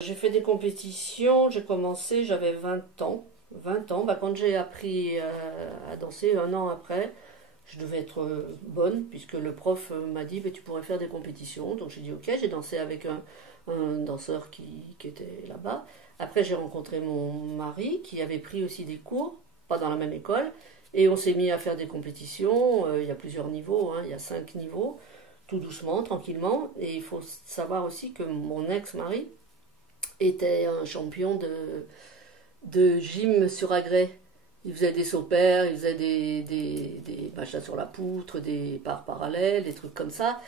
J'ai fait des compétitions, j'ai commencé, j'avais 20 ans. 20 ans, quand j'ai appris à danser, un an après, je devais être bonne, puisque le prof m'a dit, tu pourrais faire des compétitions. Donc j'ai dit ok, j'ai dansé avec un danseur qui était là-bas. Après j'ai rencontré mon mari, qui avait pris aussi des cours, pas dans la même école, et on s'est mis à faire des compétitions. Il y a plusieurs niveaux, hein, il y a 5 niveaux, tout doucement, tranquillement. Et il faut savoir aussi que mon ex-mari, était un champion de gym sur agrès. Il faisait des sauts pairs, il faisait des machins sur la poutre, des parts parallèles, des trucs comme ça.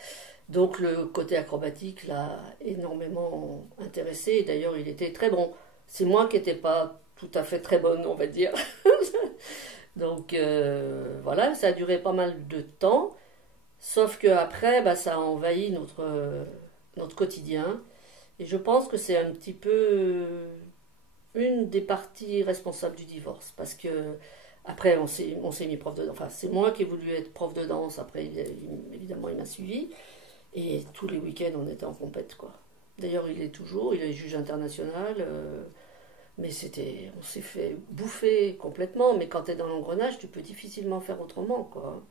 Donc le côté acrobatique l'a énormément intéressé. D'ailleurs, il était très bon. C'est moi qui n'étais pas tout à fait très bonne, on va dire. Donc voilà, ça a duré pas mal de temps. Sauf qu'après, ça a envahi notre quotidien. Et je pense que c'est un petit peu une des parties responsables du divorce. Parce que après, on s'est mis prof de danse. Enfin, c'est moi qui ai voulu être prof de danse. Après, évidemment, il m'a suivi. Et tous les week-ends, on était en compète, quoi. D'ailleurs, il est toujours, il est juge international. Mais on s'est fait bouffer complètement. Mais quand tu es dans l'engrenage, tu peux difficilement faire autrement, quoi.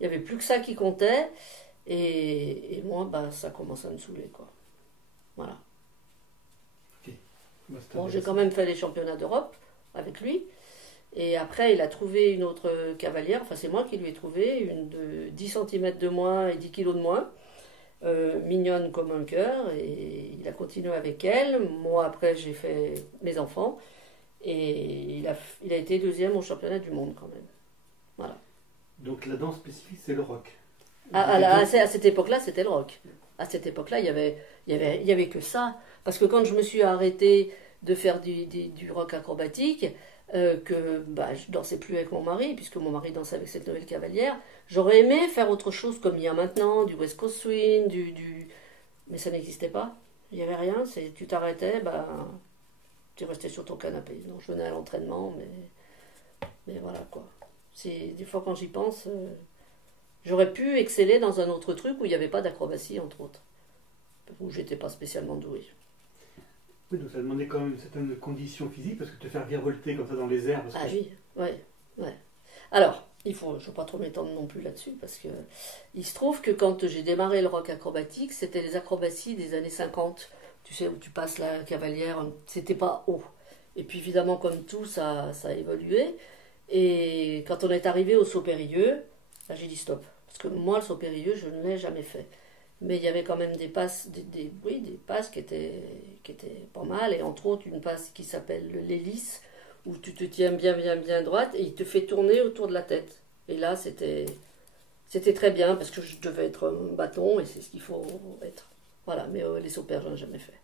Il n'y avait plus que ça qui comptait. Et moi, ça commence à me saouler, quoi. Voilà. Ok. Bon, j'ai quand même fait les championnats d'Europe avec lui. Et après, il a trouvé une autre cavalière. Enfin, c'est moi qui lui ai trouvé une de 10 cm de moins et 10 kilos de moins. Mignonne comme un cœur. Et il a continué avec elle. Moi, après, j'ai fait mes enfants. Et il a été deuxième au championnat du monde quand même. Voilà. Donc la danse spécifique, c'est le rock. À cette époque-là, c'était le rock. À cette époque-là, il y avait que ça. Parce que quand je me suis arrêtée de faire du rock acrobatique, que je dansais plus avec mon mari, puisque mon mari dansait avec cette nouvelle cavalière, j'aurais aimé faire autre chose comme il y a maintenant, du West Coast Swing, mais ça n'existait pas. Il n'y avait rien. Tu t'arrêtais, tu restais sur ton canapé. Donc je venais à l'entraînement, mais voilà quoi. Des fois quand j'y pense, j'aurais pu exceller dans un autre truc où il n'y avait pas d'acrobatie, entre autres, où j'étais pas spécialement douée. Oui, donc ça demandait quand même certaines conditions physiques, parce que te faire virevolter comme ça dans les airs. Ah oui, ouais, ouais. Alors, je ne vais pas trop m'étendre non plus là-dessus, parce que il se trouve que quand j'ai démarré le rock acrobatique, c'était les acrobaties des années 50, tu sais, où tu passes la cavalière, c'était pas haut. Et puis évidemment, comme tout, ça a évolué. Et quand on est arrivé au saut périlleux, là j'ai dit stop. Parce que moi, le saut périlleux, je ne l'ai jamais fait. Mais il y avait quand même des passes, oui, des passes qui étaient pas mal. Et entre autres, une passe qui s'appelle l'hélice, où tu te tiens bien, bien, bien droite et il te fait tourner autour de la tête. Et là, c'était très bien parce que je devais être un bâton et c'est ce qu'il faut être. Voilà, mais les sauts pairs, j'en ai jamais fait.